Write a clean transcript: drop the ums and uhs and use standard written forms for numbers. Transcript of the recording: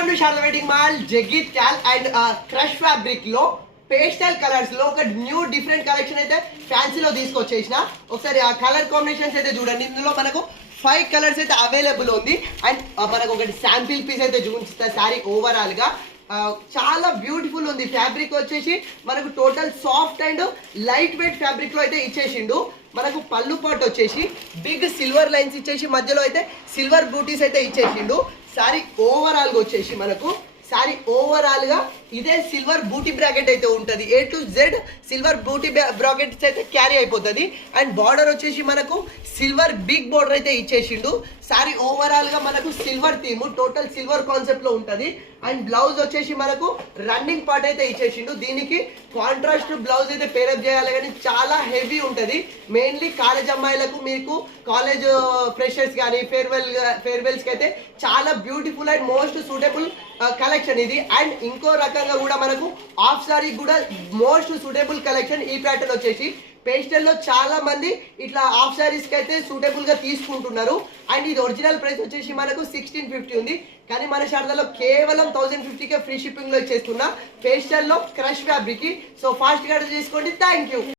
Welcome to Sharada wedding mall Jagtial and crush fabric లో pastel colours లో ఒక new different collection అయితే ఫ్యాన్సీలో తీసుకొచ్చేసిన. ఒకసారి ఆ కలర్ కాంబినేషన్స్ అయితే చూడండి. ఇందులో మనకు 5 కలర్స్ అయితే అవైలబుల్ ఉంది. అండ్ మనకు ఒకటి శాంపిల్ పీస్ అయితే చూపిస్తా శారీ ఓవరాల్ గా. చాలా బ్యూటిఫుల్ ఉంది. ఫ్యాబ్రిక్ వచ్చేసి మనకు total soft and light weight fabric లో అయితే ఇచ్చేసిండు. మనకు పళ్ళు పాట్ వచ్చేసి బిగ్ సిల్వర్ లైన్స్ ఇచ్చేసి మధ్యలో అయితే సిల్వర్ బూటీస్ అయితే ఇచ్చేసిండు. సారీ ఓవరాల్ గా వచ్చేసి మనకు సారీ ఓవరాల్ గా ఇదే సిల్వర్ బూటీ బ్రాకెట్ అయితే ఉంటుంది. A to Z సిల్వర్ బూటీ బ్రాకెట్స్ అయితే క్యారీ అయిపోతుంది. అండ్ బార్డర్ వచ్చేసి మనకు సిల్వర్ బిగ్ బార్డర్ అయితే ఇచ్చేసిండు. సారీ ఓవరాల్ గా మనకు silver theme total silver concept లో ఉంటుంది. అండ్ బ్లౌజ్ వచ్చేసి మనకు రన్నింగ్ పార్ట్ అయితే ఇచ్చేసిండు. దీనికి కాంట్రాస్ట్ బ్లౌజ్ అయితే పేరప్ చేయాలి కానీ చాలా హెవీ ఉంటుంది. మెయిన్లీ కాలేజ్ అమ్మాయిలకు మీకు కాలేజ్ ఫ్రెషర్స్ కానీ ఫేర్వెల్స్ కి అయితే చాలా beautiful and most suitable collection ఇది. అండ్ ఇంకో రకంగా కూడా మనకు హాఫ్ సారీ కూడా మోస్ట్ సూటబుల్ కలెక్షన్. ఈ ప్యాటర్న్ వచ్చేసి పేస్టల్ లో చాలా మంది ఇట్లా హాఫ్ సారీస్ కి అయితే సూటబుల్ గా తీసుకుంటున్నారు. అండ్ ఇది ఒరిజినల్ ప్రైస్ వచ్చేసి మనకు 1650 ఉంది. కానీ మన శారదాలో కేవలం 1050కే ఫ్రీ షిప్పింగ్ లో ఇచ్చేస్తున్నా పేస్టల్ లో క్రష్ ఫ్యాబ్రిక్. సో ఫాస్ట్ గా తీసుకోండి. Thank you.